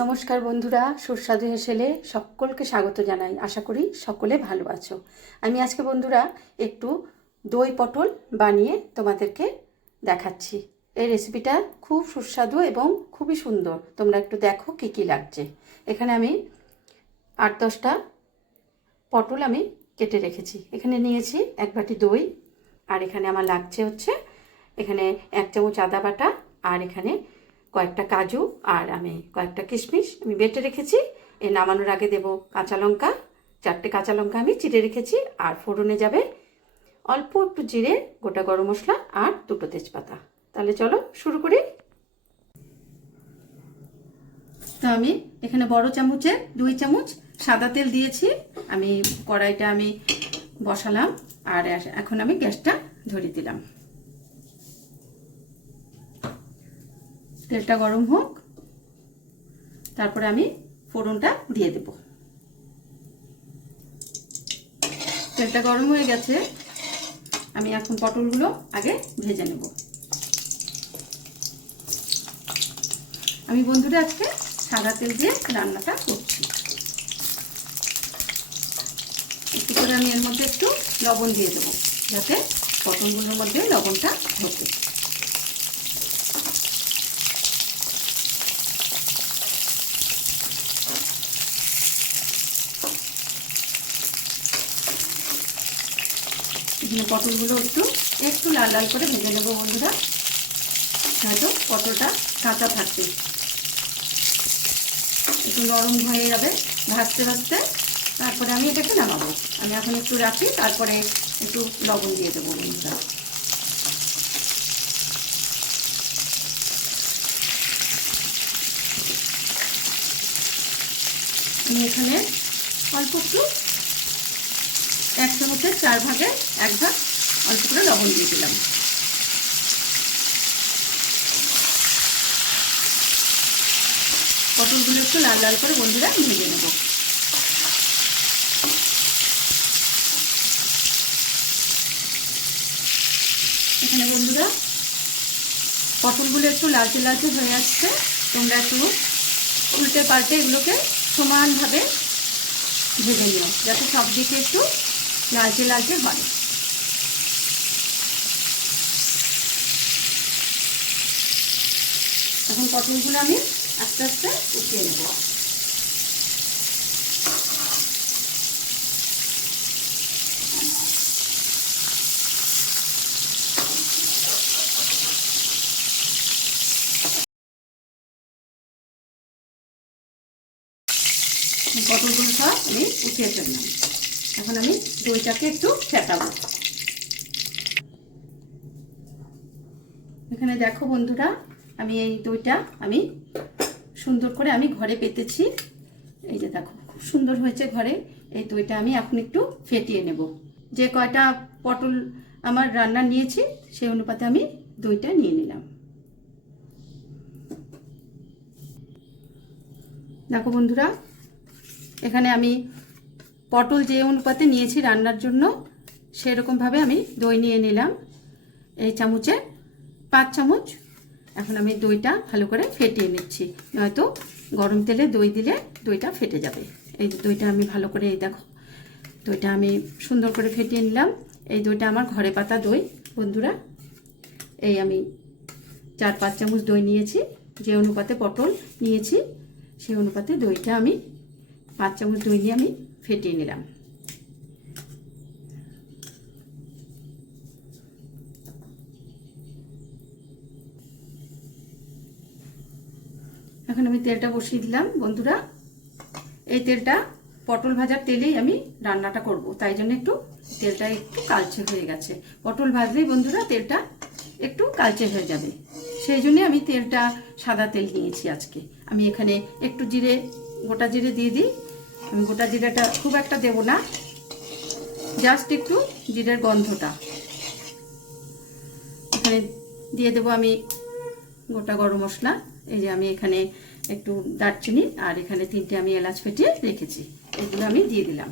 নমস্কার বন্ধুরা, সুস্বাদু হেসেলে সকলকে স্বাগত জানাই। আশা করি সকলে ভালো আছো। আমি আজকে বন্ধুরা একটু দই পটল বানিয়ে তোমাদেরকে দেখাচ্ছি। এই রেসিপিটা খুব সুস্বাদু এবং খুবই সুন্দর। তোমরা একটু দেখো কি কি লাগছে। এখানে আমি 8-10টা পটল আমি কেটে রেখেছি। এখানে নিয়েছি 1 বাটি দই, আর এখানে আমার লাগছে হচ্ছে এখানে 1 চামচ আদা বাটা, আর এখানে কয়েকটা কাজু, আর আমি কয়েকটা কিশমিশ আমি বেটে রেখেছি। এ নামানোর আগে দেব কাঁচা লঙ্কা, 4টে কাঁচা লঙ্কা আমি চিড়ে রেখেছি। আর ফোড়নে যাবে অল্প একটু জিরে, গোটা গরম মশলা আর 2টো তেজপাতা। তাহলে চলো শুরু করি। তো আমি এখানে বড় চামচে 2 চামচ সাদা তেল দিয়েছি। আমি কড়াইটা আমি বসালাম, আর এখন আমি গ্যাসটা ধরিয়ে দিলাম। তেলটা গরম হোক, তারপরে আমি ফোড়নটা দিয়ে দেব। তেলটা গরম হয়ে গেছে, আমি এখন পটলগুলো আগে ভেজে নেব। আমি বন্ধুরা আজকে সাদা তেল দিয়ে রান্নাটা করছি। একটু করে আমি এর মধ্যে একটু লবণ দিয়ে দেবো, যাতে পটলগুলোর মধ্যে লবণটা ঢোকে। এখানে পটলগুলো একটু একটু লাল লাল করে ভেজে নেবো বন্ধুরা, হয়তো পটলটা কাঁচা থাকবে, একটু নরম হয়ে যাবে ভাজতে ভাজতে। তারপরে আমি এটাকে নামাবো। আমি এখন একটু রাখি, তারপরে একটু লবণ দিয়ে দেবো বন্ধুরা। আমি এখানে অল্প একটু 1 চামচের 4 ভাগে 1 ভাগ অল্প করে লবণ দিয়ে দিলাম। পটলগুলো একটু লাল লাল করে বন্ধুরা ভেজে নেব। এখানে বন্ধুরা পটলগুলো একটু লালচে লালচে হয়ে আসছে। তোমরা একটু উল্টে পাল্টে এগুলোকে সমানভাবে ভেজে নিও, যাতে সব দিকে একটু লালচে লালচে হয়। এখন পটলগুলো আমি আস্তে আস্তে উঠিয়ে নেব। পটলগুলো সব আমি উঠিয়ে ফেললাম। এখন আমি দইটাকে একটু ফেটাবো। এখানে দেখো বন্ধুরা, আমি এই দইটা আমি সুন্দর করে আমি ঘরে পেতেছি। এই যে দেখো, খুব সুন্দর হয়েছে ঘরে। এই দইটা আমি এখন একটু ফেটিয়ে নেব। যে কয়টা পটল আমার রান্না নিয়েছি সেই অনুপাতে আমি দইটা নিয়ে নিলাম। দেখো বন্ধুরা, এখানে আমি পটল যে অনুপাতে নিয়েছি রান্নার জন্য, সেরকমভাবে আমি দই নিয়ে নিলাম। এই চামচে 5 চামচ। এখন আমি দইটা ভালো করে ফেটিয়ে নিচ্ছি, নয়তো গরম তেলে দই দিলে দইটা ফেটে যাবে। এই দইটা আমি ভালো করে, এই দেখো দইটা আমি সুন্দর করে ফেটিয়ে নিলাম। এই দইটা আমার ঘরে পাতা দই বন্ধুরা। এই আমি 4-5 চামচ দই নিয়েছি। যে অনুপাতে পটল নিয়েছি সেই অনুপাতে দইটা আমি 5 চামচ দই নিয়ে আমি ফেটিয়ে নিলাম। এখন আমি তেলটা বসিয়ে দিলাম বন্ধুরা। এই তেলটা পটল ভাজার তেলেই আমি রান্নাটা করব, তাই জন্য একটু তেলটা একটু কালচে হয়ে গেছে। পটল ভাজলেই বন্ধুরা তেলটা একটু কালচে হয়ে যাবে, সেই জন্যে আমি তেলটা সাদা তেল নিয়েছি আজকে। আমি এখানে একটু জিরে, গোটা জিরে দিয়ে দিই। আমি গোটা জিরেটা খুব একটা দেব না, জাস্ট একটু জিরের গন্ধটা। এখানে দিয়ে দেবো আমি গোটা গরম মশলা। এই যে আমি এখানে একটু দারচিনি আর এখানে 3টে আমি এলাচ ফেটিয়ে রেখেছি, এগুলো আমি দিয়ে দিলাম।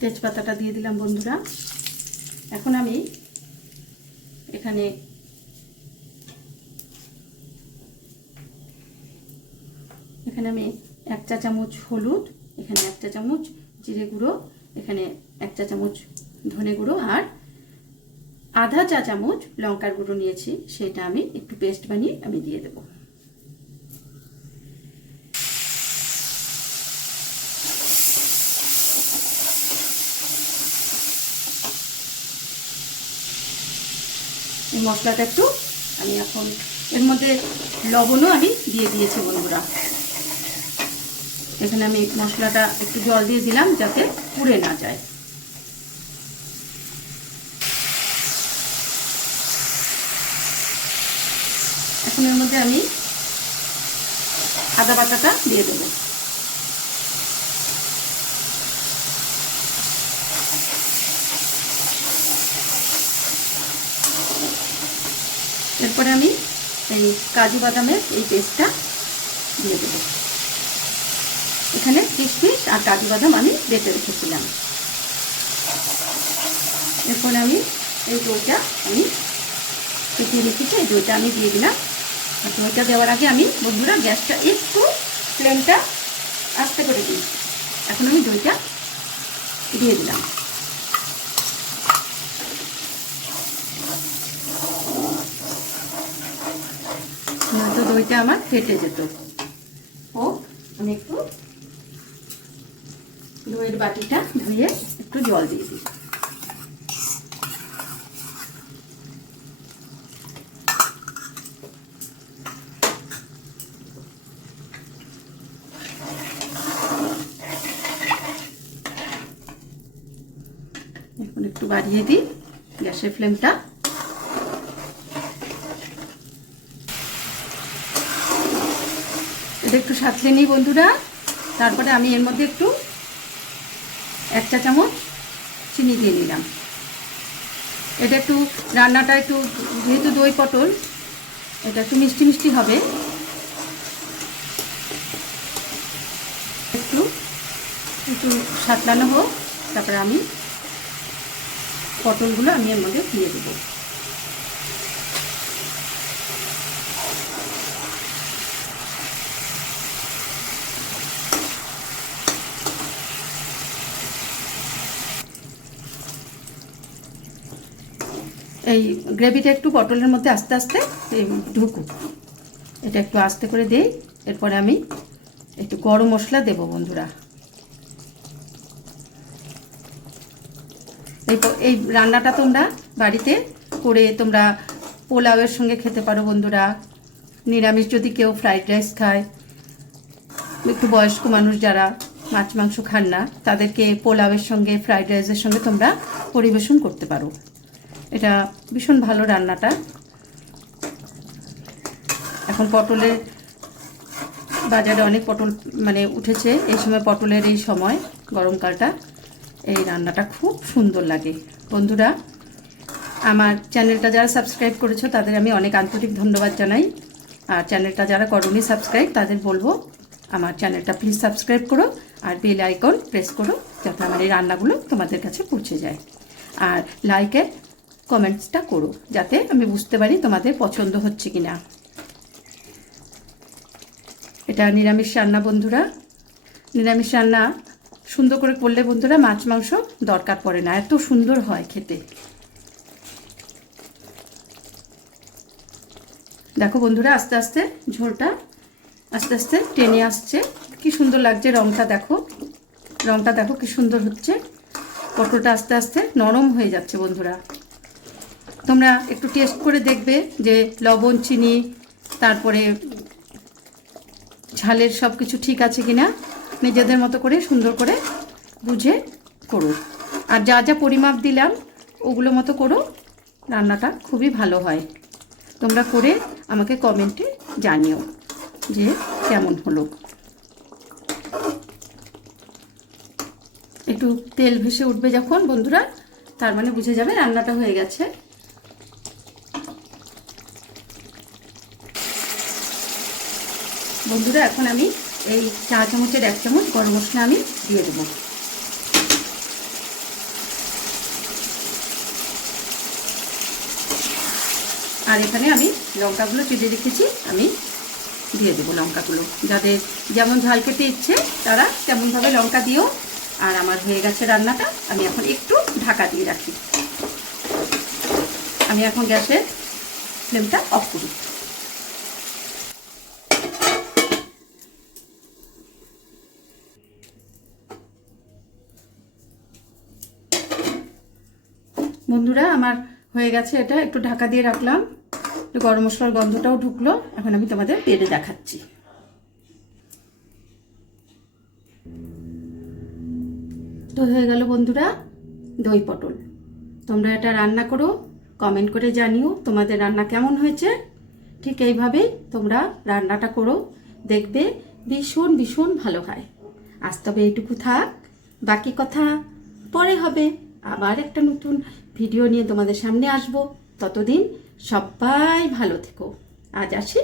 তেজপাতাটা দিয়ে দিলাম বন্ধুরা। এখন আমি এখানে আমি 1 চা চামচ হলুদ, এখানে 1 চা চামচ জিরে গুঁড়ো, এখানে 1 চা চামচ ধনে গুঁড়ো আর আধা চা চামচ লঙ্কার গুঁড়ো নিয়েছি, সেটা আমি একটু পেস্ট বানিয়ে আমি দিয়ে দেব। এই মশলাটা একটু আমি এখন এর মধ্যে লবণও আমি দিয়ে দিয়েছি বন্ধুরা। এখানে আমি মশলাটা একটু জল দিয়ে দিলাম যাতে পুড়ে না যায়। এখন এর মধ্যে আমি আদা বাটাটা দিয়ে দেব। এরপরে আমি এই কাজু বাদামের এই পেস্টটা দিয়ে দেব। এখানে কিশমিশ আর কাজু বাদাম আমি বেটে রেখেছিলাম। এরপরে আমি এই দইটা আমি ফেটিয়ে রেখেছি, এই দইটা আমি দিয়ে দিলাম। আর দইটা দেওয়ার আগে আমি বন্ধুরা গ্যাসটা একটু ফ্লেমটা আস্তে করে দিই। এখন আমি দইটা দিয়ে দিলাম। নয়তো দইটা আমার ফেটে যেত। ও আমি একটু দইয়ের বাটিটা ধুয়ে একটু জল দিয়ে দিই। এখন একটু বাড়িয়ে দিই গ্যাসের ফ্লেমটা। এটা একটু সাঁতলে নিই বন্ধুরা। তারপরে আমি এর মধ্যে একটু 1 চা চামচ চিনি দিয়ে নিলাম। এটা একটু রান্নাটা একটু, যেহেতু দই পটল, এটা একটু মিষ্টি মিষ্টি হবে। একটু একটু সাঁতলানো হোক, তারপরে আমি পটলগুলো আমি এর মধ্যে দিয়ে দেবো। এই গ্রেভিটা একটু পটলের মধ্যে আস্তে আস্তে ঢুকুক, এটা একটু আস্তে করে দিই। এরপরে আমি একটু গরম মশলা দেব বন্ধুরা। এই রান্নাটা তোমরা বাড়িতে করে তোমরা পোলাওয়ের সঙ্গে খেতে পারো বন্ধুরা। নিরামিষ যদি কেউ ফ্রাইড রাইস খায়, একটু বয়স্ক মানুষ যারা মাছ মাংস খান না, তাদেরকে পোলাওয়ের সঙ্গে ফ্রাইড রাইসের সঙ্গে তোমরা পরিবেশন করতে পারো। এটা ভীষণ ভালো রান্নাটা। এখন পটলের বাজারে অনেক পটল মানে উঠেছে, এই সময় পটলের এই সময় গরমকালটা এই রান্নাটা খুব সুন্দর লাগে বন্ধুরা। আমার চ্যানেলটা যারা সাবস্ক্রাইব করেছো তাদের আমি অনেক আন্তরিক ধন্যবাদ জানাই। আর চ্যানেলটা যারা করোনি সাবস্ক্রাইব, তাদের বলবো আমার চ্যানেলটা প্লিজ সাবস্ক্রাইব করো আর বেল আইকন প্রেস করো, যাতে আমার এই রান্নাগুলো তোমাদের কাছে পৌঁছে যায়। আর লাইকের কমেন্টসটা করো, যাতে আমি বুঝতে পারি তোমাদের পছন্দ হচ্ছে কিনা। এটা নিরামিষ রান্না বন্ধুরা। নিরামিষ রান্না সুন্দর করে করলে বন্ধুরা মাছ মাংস দরকার পড়ে না, এত সুন্দর হয় খেতে। দেখো বন্ধুরা আস্তে আস্তে ঝোলটা আস্তে আস্তে টেনে আসছে, কি সুন্দর লাগছে। রংটা দেখো, রংটা দেখো কি সুন্দর হচ্ছে। পটলটা আস্তে আস্তে নরম হয়ে যাচ্ছে বন্ধুরা। তোমরা একটু টেস্ট করে দেখবে যে লবণ, চিনি, তারপরে ঝালের সব কিছু ঠিক আছে কিনা। নিজেদের মতো করে সুন্দর করে বুঝে করো। আর যা যা পরিমাপ দিলাম ওগুলো মতো করো, রান্নাটা খুবই ভালো হয়। তোমরা করে আমাকে কমেন্টে জানিও যে কেমন হলো। একটু তেল ভেসে উঠবে যখন বন্ধুরা, তার মানে বুঝে যাবে রান্নাটা হয়ে গেছে। বন্ধুরা এখন আমি এই 4 চামচের 1 চামচ গরম মশলা আমি দিয়ে দেবো। আর এখানে আমি লঙ্কাগুলো চিড়ে রেখেছি, আমি দিয়ে দেবো লঙ্কাগুলো। যাদের যেমন ঝাল খেতে ইচ্ছে তারা তেমনভাবে লঙ্কা দিও। আর আমার হয়ে গেছে রান্নাটা, আমি এখন একটু ঢাকা দিয়ে রাখি। আমি এখন গ্যাসের ফ্লেমটা অফ করি। বন্ধুরা আমার হয়ে গেছে, এটা একটু ঢাকা দিয়ে রাখলাম, একটু গরম মশলার গন্ধটাও ঢুকলো। এখন আমি তোমাদের বেড়ে দেখাচ্ছি। তো হয়ে গেল বন্ধুরা দই পটল। তোমরা এটা রান্না করো, কমেন্ট করে জানিও তোমাদের রান্না কেমন হয়েছে। ঠিক এইভাবেই তোমরা রান্নাটা করো, দেখবে ভীষণ ভীষণ ভালো হয়। আজ তবে এইটুকু থাক, বাকি কথা পরে হবে। আবার একটা নতুন ভিডিও নিয়ে তোমাদের সামনে আসবো। ততদিন সবাই ভালো থেকো। আজ আসি।